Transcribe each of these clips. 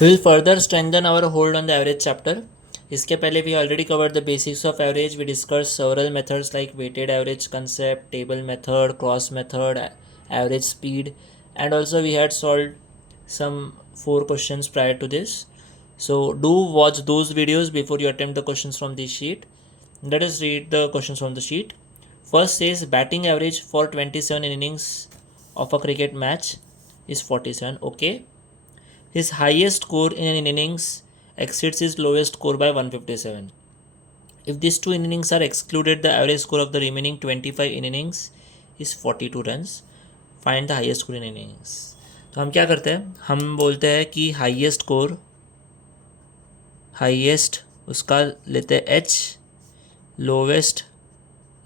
We will further strengthen our hold on the average chapter. इसके पहले we already covered the basics of average. We discussed several methods like weighted average concept, table method, cross method, average speed, and also we had solved some 4 questions prior to this. So do watch those videos before you attempt the questions from this sheet. Let us read the questions from the sheet. First says batting average for 27 innings of a cricket match is 47. Okay. His highest score in an innings exceeds his lowest score by 157. If these two innings are excluded, the average score of the remaining 25 innings is 42 runs. Find the highest score in innings. तो हम क्या करते हैं, हम बोलते हैं कि highest उसका लेते हैं एच, लोवेस्ट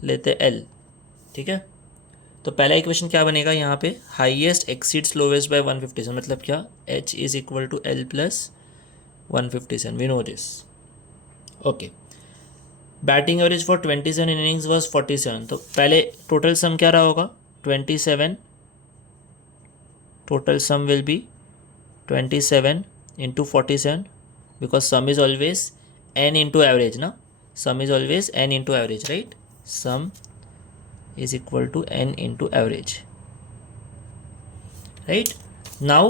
लेते एल. ठीक है, तो पहला इक्वेशन क्या बनेगा यहाँ पे, हाईएस्ट एक्सीड्स लोवेस्ट बाय 157. मतलब क्या, H is equal to L plus 157. We know this. Okay. Batting average for 27 innings was 47. तो पहले टोटल सम क्या रहा होगा, 27. Total sum will be 27 into 47 because sum is always n into average ना. Sum is always n into average, right. Sum is equal to n into average, right. now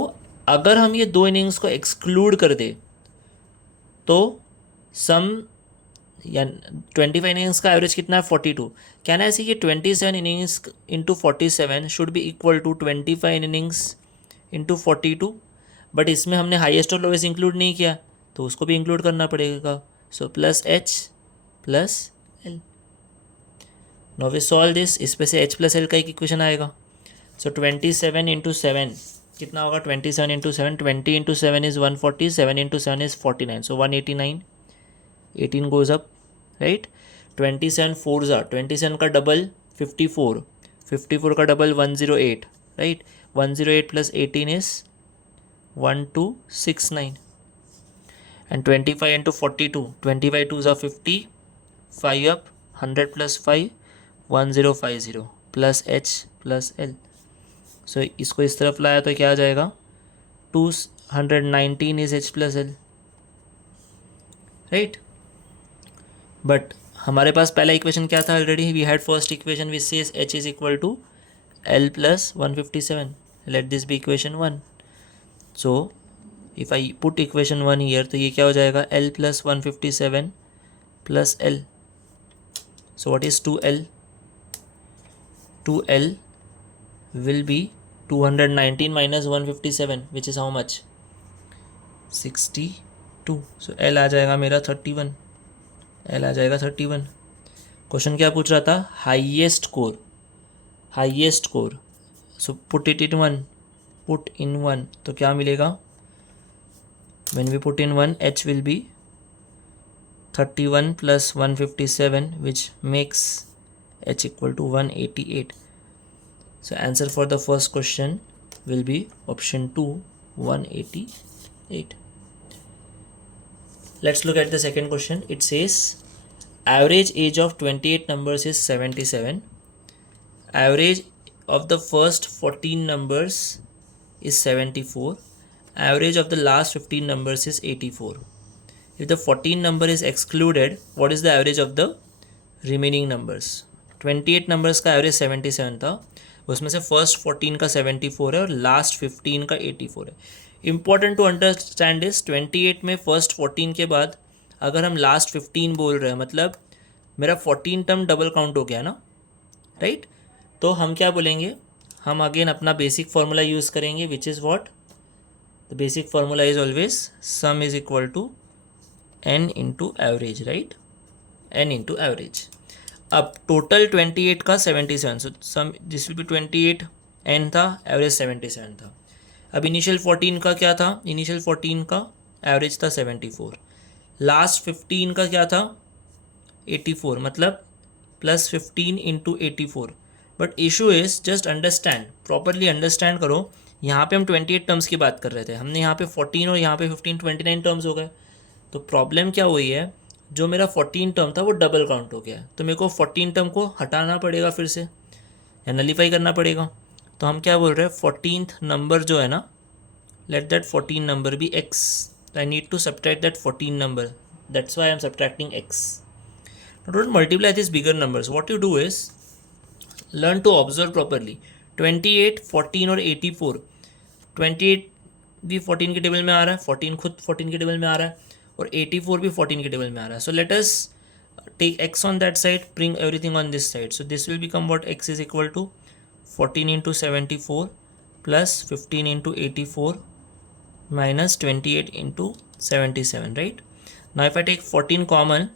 अगर हम ये दो इनिंग्स को exclude कर दे तो सम या 25 इनिंग्स का एवरेज कितना है, 42. कैन आई सी ये 27 innings into 47 should be equal to 25 innings into 42. But इसमें हमने हाईएस्ट और लोवेस्ट इंक्लूड नहीं किया तो उसको भी इंक्लूड करना पड़ेगा. So plus H plus L. Now we solve this. इस पे से h प्लस एल का एक इक्वेशन आएगा. सो 27 इंटू 7 कितना होगा, 27 into 7, 20 into 7 is 140, 7 into 7 is 49, so 189. 18 goes up, right. 27 four ज़ा 27 का डबल 54, 54 का double 108, right. 108 plus 18 is 1269. And 25 into 42, 25 two ज़ा 50, 5 up, 100 plus 5 1050 plus H plus L. So इसको इस तरफ लाया तो क्या आ जाएगा, 219 is H plus L, right. But हमारे पास पहला इक्वेशन क्या था, already we had first equation which says H is equal to L plus 157. Let this be equation 1. So if I put equation 1 here तो ये क्या हो जाएगा, L plus 157 plus L. So what is 2l? 2l will be 219 minus 157 which is how much, 62. so l आ जाएगा मेरा 31. l आ जाएगा 31. Question क्या पूछ रहा था, highest score. So put it in 1, put in 1 तो क्या मिलेगा, when we put in 1 h will be 31 plus 157 which makes h equal to 188. So answer for the first question will be option 2, 188. Let's look at the second question. It says average age of 28 numbers is 77. Average of the first 14 numbers is 74. Average of the last 15 numbers is 84. If the 14 number is excluded, what is the average of the remaining numbers? 28 numbers का average 77 था, उसमें से first 14 का 74 है और last 15 का 84 है. Important to understand इस 28 में फर्स्ट 14 के बाद अगर हम लास्ट 15 बोल रहे हैं मतलब मेरा 14 टर्म डबल काउंट हो गया ना, राइट. तो हम क्या बोलेंगे, हम अगेन अपना बेसिक फार्मूला यूज़ करेंगे which is what, the basic formula is always sum is equal to n into average, right. n into average. अब टोटल 28 का 77, so sum this will be 28, n था, एवरेज 77 था. अब initial 14 का क्या था, initial 14 का एवरेज था 74, लास्ट 15 का क्या था 84, मतलब plus 15 into 84. But issue is just understand, properly understand करो, यहाँ पे हम 28 टर्म्स की बात कर रहे थे, हमने यहाँ पे 14 और यहाँ पे 15 29 टर्म्स हो गए. तो प्रॉब्लम क्या हुई है, जो मेरा 14 टर्म था वो डबल काउंट हो गया है, तो मेरे को 14 टर्म को हटाना पड़ेगा फिर से या नलीफाई करना पड़ेगा. तो हम क्या बोल रहे हैं, 14th नंबर जो है ना, let that 14 number be x. तो I need to subtract that 14 number. That's why I'm subtracting x. Now don't multiply these bigger numbers. What you do is learn to observe properly. 28, 14 और 84. 28 भी 14 के table में आ रहा है, 14 खुद 14 के table में आ रहा है, और 84 भी 14 के टेबल में आ रहा है. So let us take x on that side, bring everything on this side. So this will become what? X is equal to 14 into 74 plus 15 into 84 minus 28 into 77, right? Now if I take 14 common,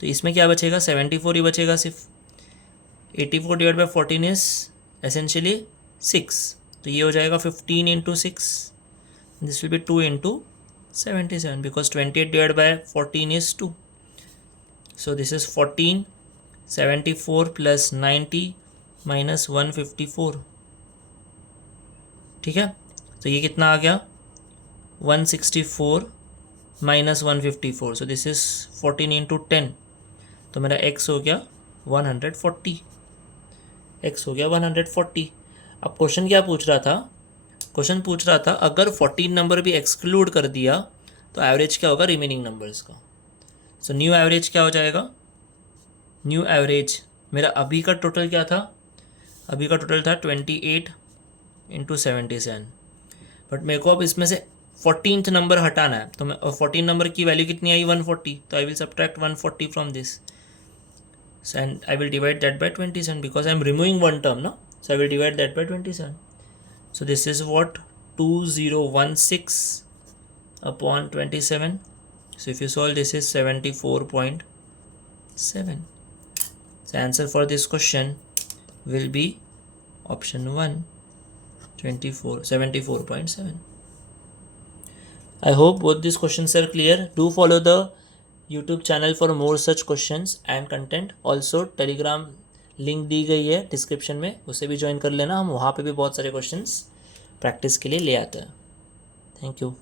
तो इसमें क्या बचेगा? 74 ही बचेगा सिर्फ. 84 divide by 14 is essentially 6. तो ये हो जाएगा 15 into 6. This will B 2 into 77 because 28 divide by 14 is 2. So this is 14, 74 plus 90 minus 154. ठीक है, तो ये कितना आ गया? 164 minus 154. So this is 14 into 10. तो मेरा x हो गया 140. x हो गया 140. अब क्वेश्चन क्या पूछ रहा था? क्वेश्चन पूछ रहा था अगर 14 नंबर भी एक्सक्लूड कर दिया तो एवरेज क्या होगा रिमेनिंग नंबर्स का. सो न्यू एवरेज क्या हो जाएगा? न्यू एवरेज मेरा अभी का टोटल क्या था? अभी का टोटल था 28 इंटू 77. बट मेरे को अब इसमें से 14th नंबर हटाना है. तो मैं 14 नंबर की वैल्यू कितनी आई? 140. तो I will subtract 140 from this. And I will divide that by 27 because I am removing one term, no? So I will divide that by 27. So this is what? 2016 upon 27. So if you solve, this is 74.7. So answer for this question will be option 1, 74.7. I hope both these questions are clear. Do follow the YouTube channel for more such questions and content. Also Telegram link दी गई है description में, उसे भी join कर लेना. हम वहाँ पे भी बहुत सारे क्वेश्चंस प्रैक्टिस के लिए ले आते हैं. Thank you.